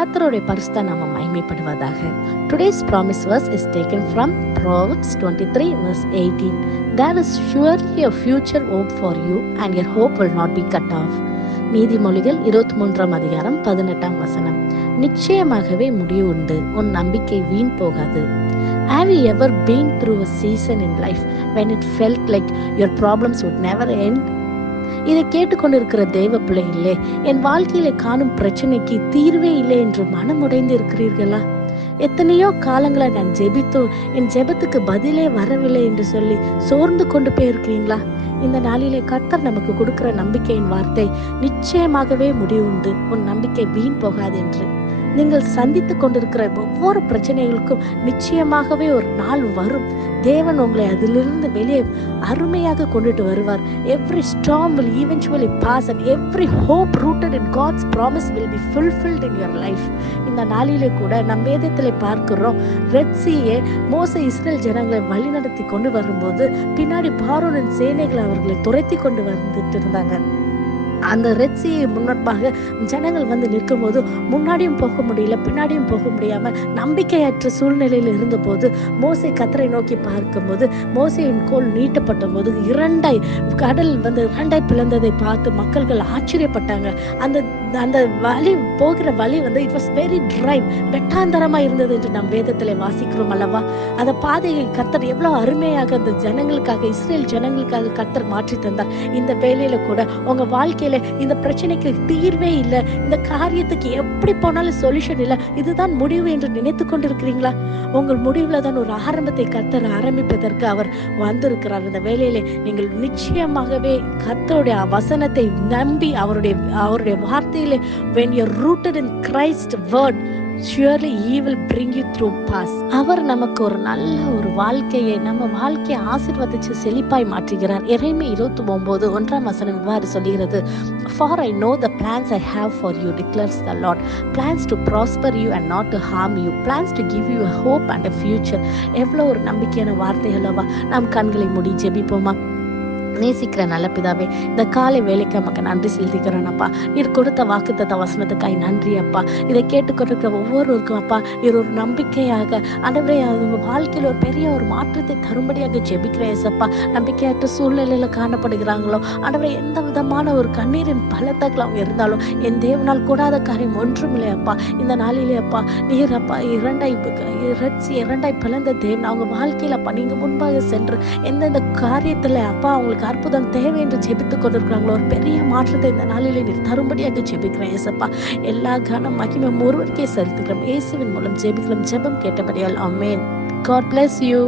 கர்த்தருடைய பரிசுத்த நாமம் மகிமைப்படுவதாக. Today's promise verse is taken from Proverbs 23 verse 18. There is surely a future hope for you and your hope will not be cut off. நீதிமொழிகள் 23 அதிகாரம் 18 வசனம். நிச்சயமாகவே முடிவு உண்டு, உன் நம்பிக்கை வீண் போகாது. Have you ever been through a season in life when it felt like your problems would never end? இதை கேட்டுக்கொண்டிருக்கிற தேவ பிள்ளைகளே, என் வாழ்க்கையில காணும் பிரச்சனைக்கு தீர்வே இல்லை என்று மனமுடைந்து இருக்கிறீர்களா? எத்தனையோ காலங்களை நான் ஜெபித்தோ என் ஜெபத்துக்கு பதிலே வரவில்லை என்று சொல்லி சோர்ந்து கொண்டு போயிருக்கிறீங்களா? இந்த நாளிலே கர்த்தர் நமக்கு கொடுக்கிற நம்பிக்கையின் வார்த்தை, நிச்சயமாகவே முடிவுண்டு, உன் நம்பிக்கை வீண் போகாது என்று. நீங்கள் சந்தித்துக் கொண்டிருக்கிற ஒவ்வொரு பிரச்சனைகளுக்கும் நிச்சயமாகவே ஒரு நாள் வரும். தேவன் உங்களை அதிலிருந்து வெளியே அருமையாக கொண்டுட்டு வருவார். Every storm will eventually pass and every hope rooted in God's promise will be fulfilled in your life. இந்த நாளிலே கூட நம் வேதத்திலே பார்க்கிறோம், ரெட் சீயை மோசே இஸ்ரேல் ஜனங்களை வழிநடத்தி கொண்டு வரும்போது பின்னாடி பார்வோனின் சேனைகளை அவர்களை துரத்தி கொண்டு வந்துட்டு இருந்தாங்க. அந்த ரெட் சீயை முன்னப்பாக ஜனங்கள் வந்து நிற்கும் போது முன்னாடியும் போக முடியல, பின்னாடியும் போக முடியாம நம்பிக்கையற்ற சூழ்நிலையில் இருந்த போது மோசே கர்த்தரை நோக்கி பார்க்கும்போது மோசேயின் கோல் நீட்டப்பட்ட போது கடல் வந்து இரண்டாய் பிளந்ததை பார்த்து மக்கள்கள் ஆச்சரியப்பட்டாங்க. அந்த வழி போகிற வழி வந்து இட் வாஸ் வெரி ட்ரை, வெட்டாந்தரமா இருந்தது என்று நாம் வேதத்திலே வாசிக்கிறோம் அல்லவா? அந்த பாதையை கர்த்தர் எவ்வளவு அருமையாக அந்த ஜனங்களுக்காக, இஸ்ரேல் ஜனங்களுக்காக கர்த்தர் மாற்றி தந்தார். இந்த வேலையில கூட உங்க வாழ்க்கையில இந்த பிரச்சனைக்கு தீர்வே இல்லை, இந்த காரியத்துக்கு எப்படி போனாலும் சொல்யூஷன் இல்லை, இதுதான் முடிவு என்று நினைத்து கொண்டிருக்கிறீங்களா? உங்கள் முடிவுல தான் ஒரு ஆரம்பத்தை கர்த்தர் ஆரம்பிப்பதற்கு அவர் வந்திருக்கிறார். இந்த வேலையிலே நீங்கள் நிச்சயமாகவே கர்த்தருடைய வசனத்தை நம்பி அவருடைய வார்த்தையிலே, when you're rooted in Christ's word, surely he will bring you through pass. அவர் நமக்கு ஒரு நல்ல ஒரு வாழ்க்கையை, நம்ம வாழ்க்கையை ஆசீர்வதிச்சு செழிப்பாய் மாற்றுகிறார். எரேமியா 29 1 வசனம் இவ்வாறு சொல்கிறது, For I know the plans I have for you, declares the Lord, plans to prosper you and not to harm you, plans to give you a hope and a future. எவ்வளவு ஒரு நம்பிக்கையான வார்த்தை அல்லவா? நாம் கண்களை மூடி ஜெபிப்போமா? நேசிக்கிற நல்ல பிதாவே, இந்த காலை வேலைக்கு நமக்கு நன்றி செலுத்திக்கிறேன் அப்பா. நீர் கொடுத்த வாக்குத்தத்த வசனத்துக்காய் நன்றி அப்பா. இதை கேட்டுக்கொண்டிருக்கிற ஒவ்வொருவருக்கும் அப்பா, இது ஒரு நம்பிக்கையாக ஆண்டவரே, அவங்க வாழ்க்கையில் ஒரு பெரிய ஒரு மாற்றத்தை தரும்படியாக ஜெபிக்கிறேன் ஏசப்பா. நம்பிக்கையற்ற சூழ்நிலையில காணப்படுகிறாங்களோ ஆண்டவரே, எந்த விதமான ஒரு கண்ணீரின் பள்ளத்தாக்கில் அவங்க இருந்தாலும் என் தேவனால் கூடாத காரியம் ஒன்றுமில்லை அப்பா. இந்த நாளிலே அப்பா, நீர் அப்பா இரண்டாய் பிளந்த தேவன் அவங்க வாழ்க்கையில் அப்பா, நீங்க முன்பாக சென்று எந்தெந்த காரியத்துல அப்பா அவங்களுக்கு அற்புதம் தேவை என்று ஜெபித்துக் கொண்டிருக்கிறாங்களோ ஒரு பெரிய மாற்றத்தை இந்த நாளிலே நீர் தரும்படியாக ஜெபிக்கிறேன் ஏசப்பா. எல்லா கனம் மகிமை ஒருவருக்கே செலுத்துகிறோம். இயேசுவின் மூலம் ஜெபிக்கிறோம். ஜெபம் கேட்டபடியால் ஆமென். God bless you.